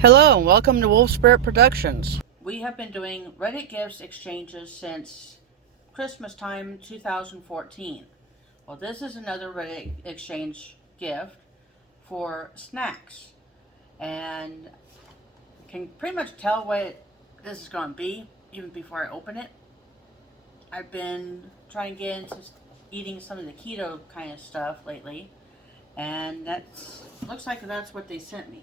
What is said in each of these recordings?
Hello and welcome to Wolvespirit Productions. We have been doing Reddit gifts exchanges since Christmas time 2014. Well, this is another Reddit exchange gift for snacks. And you can pretty much tell what this is going to be even before I open it. I've been trying to get into eating some of the keto kind of stuff lately. And looks like that's what they sent me.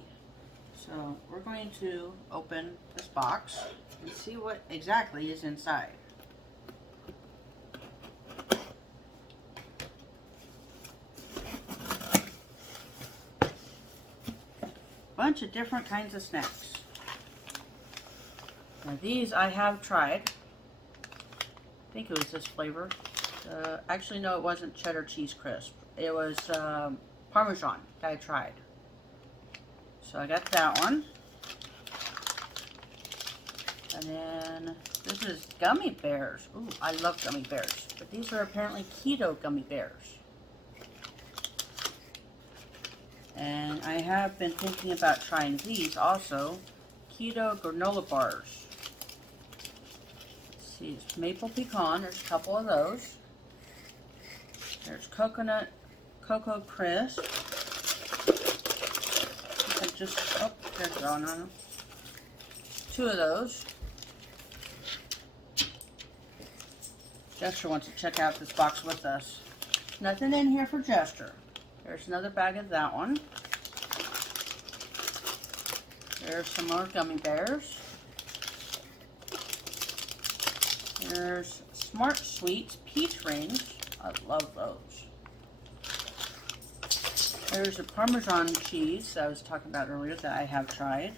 So we're going to open this box and see what exactly is inside. Bunch of different kinds of snacks. Now these I have tried. I think it was this flavor. Actually no, it wasn't cheddar cheese crisp. It was Parmesan that I tried. So I got that one. And then this is gummy bears. Ooh, I love gummy bears. But these are apparently keto gummy bears. And I have been thinking about trying these also. Keto granola bars. Let's see, it's maple pecan. There's a couple of those. There's coconut cocoa crisp. Oh, there's one on them. Two of those. Jester wants to check out this box with us. Nothing in here for Jester. There's another bag of that one. There's some more gummy bears. There's Smart Sweets peach rings. I love those. There's a Parmesan cheese that I was talking about earlier that I have tried.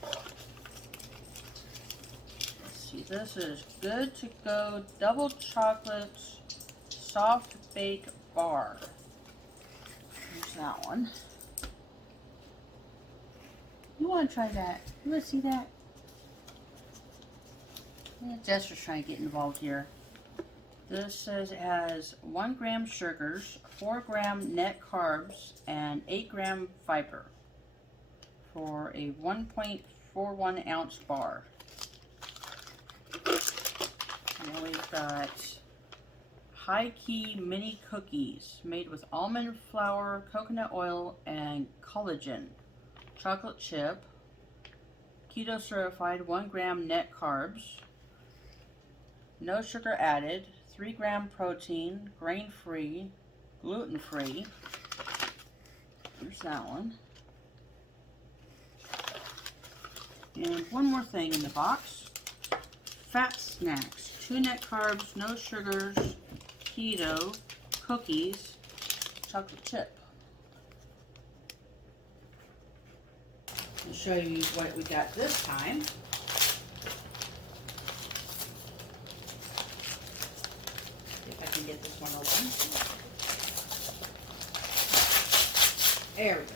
Let's see, this is Good to Go Double Chocolate Soft Bake Bar. There's that one. You want to try that? You want to see that? Yeah, Jester's trying to get involved here. This says it has 1 gram sugars, 4 gram net carbs, and 8 gram fiber for a 1.41 ounce bar. And then we've got High Key Mini Cookies made with almond flour, coconut oil, and collagen. Chocolate chip, keto certified, 1 gram net carbs, no sugar added, 3 gram protein, grain-free, gluten-free. There's that one. And one more thing in the box. Fat snacks. 2 net carbs, no sugars, keto, cookies, chocolate chip. I'll show you what we got this time. Get this one open. There we go.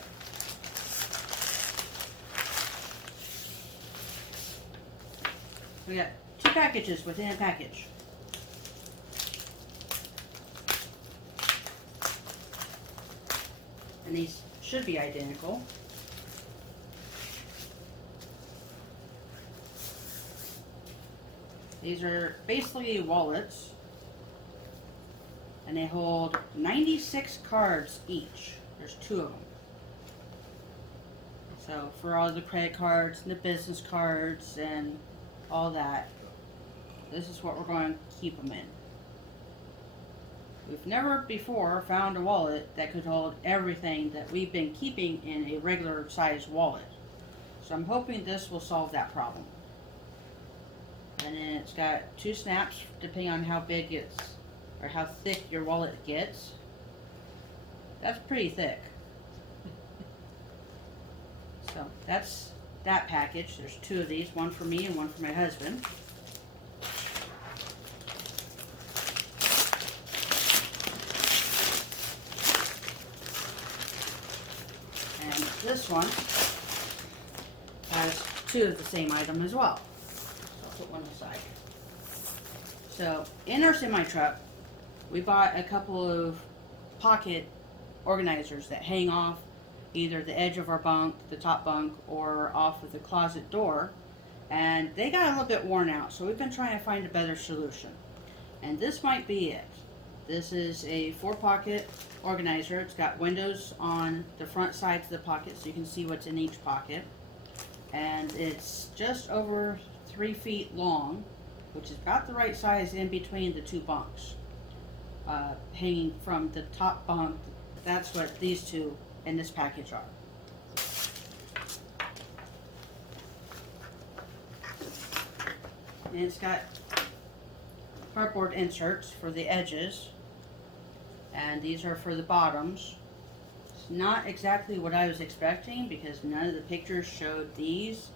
We got 2 packages within a package. And these should be identical. These are basically wallets. And they hold 96 cards each. There's 2 of them. So for all the credit cards and the business cards and all that, this is what we're going to keep them in. We've never before found a wallet that could hold everything that we've been keeping in a regular size wallet. So I'm hoping this will solve that problem. And then it's got 2 snaps depending on how big it's or how thick your wallet gets. That's pretty thick. So that's that package. There's 2 of these, one for me and one for my husband. And this one has 2 of the same item as well. So I'll put one aside. So in our semi-truck, we bought a couple of pocket organizers that hang off either the edge of our bunk, the top bunk, or off of the closet door. And they got a little bit worn out, so we've been trying to find a better solution. And this might be it. This is a 4-pocket organizer. It's got windows on the front sides of the pocket so you can see what's in each pocket. And it's just over 3 feet long, which is about the right size in between the 2 bunks. Hanging from the top bunk, that's what these two in this package are. And it's got cardboard inserts for the edges, and these are for the bottoms. It's not exactly what I was expecting because none of the pictures showed these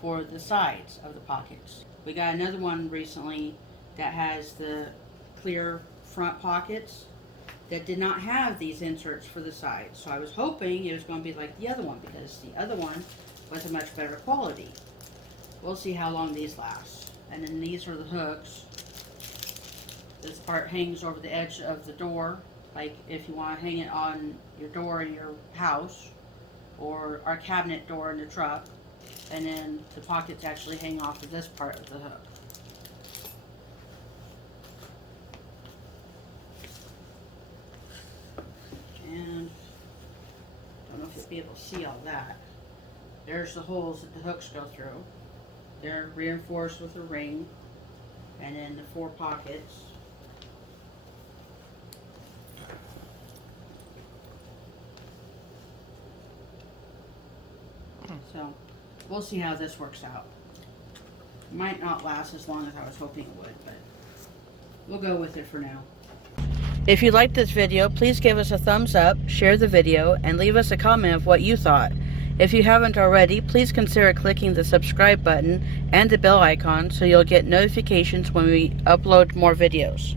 for the sides of the pockets. We got another one recently that has the clear front pockets that did not have these inserts for the sides. So I was hoping it was going to be like the other one because the other one was a much better quality. We'll see how long these last. And then these are the hooks. This part hangs over the edge of the door, like if you want to hang it on your door in your house or our cabinet door in the truck. And then the pockets actually hang off of this part of the hook. And I don't know if you'll be able to see all that. There's the holes that the hooks go through. They're reinforced with a ring, and then the 4 pockets. So we'll see how this works out. Might not last as long as I was hoping it would, but we'll go with it for now. If you liked this video, please give us a thumbs up, share the video, and leave us a comment of what you thought. If you haven't already, please consider clicking the subscribe button and the bell icon so you'll get notifications when we upload more videos.